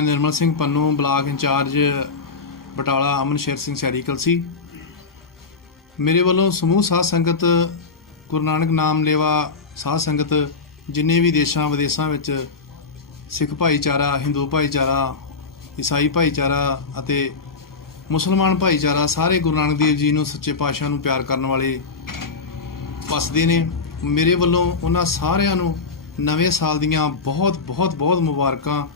ਨਿਰਮਲ Singh Pannu, block incharge Batala Aman Sher Singh ਸੈਰੀਕਲ ਸੀ। ਮੇਰੇ ਵੱਲੋਂ ਸਮੂਹ ਸਾਧ ਸੰਗਤ, ਗੁਰੂ ਨਾਨਕ ਨਾਮ ਲੇਵਾ ਸਾਧ ਸੰਗਤ, ਜਿੰਨੇ ਵੀ ਦੇਸ਼ਾਂ ਵਿਦੇਸ਼ਾਂ ਵਿੱਚ ਸਿੱਖ ਭਾਈਚਾਰਾ, ਹਿੰਦੂ ਭਾਈਚਾਰਾ, ਈਸਾਈ ਭਾਈਚਾਰਾ ਅਤੇ ਮੁਸਲਮਾਨ ਭਾਈਚਾਰਾ ਸਾਰੇ ਗੁਰੂ ਨਾਨਕ ਦੇਵ ਜੀ ਨੂੰ ਸੱਚੇ ਪਾਤਸ਼ਾਹ ਨੂੰ ਪਿਆਰ ਕਰਨ ਵਾਲੇ ਵਸਦੇ ਨੇ। ਮੇਰੇ ਵੱਲੋਂ ਉਹਨਾਂ ਸਾਰਿਆਂ ਨੂੰ ਨਵੇਂ ਸਾਲ ਦੀਆਂ ਬਹੁਤ ਬਹੁਤ ਬਹੁਤ ਮੁਬਾਰਕਾਂ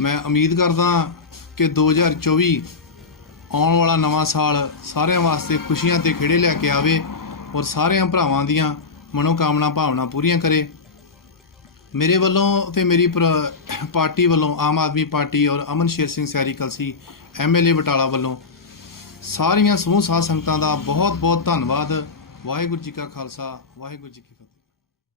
ਮੈਂ ਉਮੀਦ ਕਰਦਾ ਕਿ 2024 ਆਉਣ ਵਾਲਾ ਨਵਾਂ ਸਾਲ ਸਾਰਿਆਂ ਵਾਸਤੇ ਖੁਸ਼ੀਆਂ ਤੇ ਖੇੜੇ ਲੈ ਕੇ ਆਵੇ ਔਰ ਸਾਰਿਆਂ ਭਰਾਵਾਂ ਦੀਆਂ ਮਨੋਕਾਮਨਾ ਭਾਵਨਾ ਪੂਰੀਆਂ ਕਰੇ। ਮੇਰੇ ਵੱਲੋਂ ਤੇ ਮੇਰੀ ਪਰ- ਪਾਰਟੀ ਵੱਲੋਂ ਆਮ ਆਦਮੀ ਪਾਰਟੀ ਔਰ ਅਮਨ ਸ਼ੇਰ ਸਿੰਘ ਸੈਰੀ ਕਲਸੀ ਐਮਐਲਏ ਬਟਾਲਾ ਵੱਲੋਂ ਸਾਰੀਆਂ ਸਮੂਹ ਸਾਧ ਸੰਗਤਾਂ ਦਾ ਬਹੁਤ ਬਹੁਤ ਧੰਨਵਾਦ। ਵਾਹਿਗੁਰੂ ਜੀ ਕਾ ਖਾਲਸਾ, ਵਾਹਿਗੁਰੂ ਜੀ ਕੀ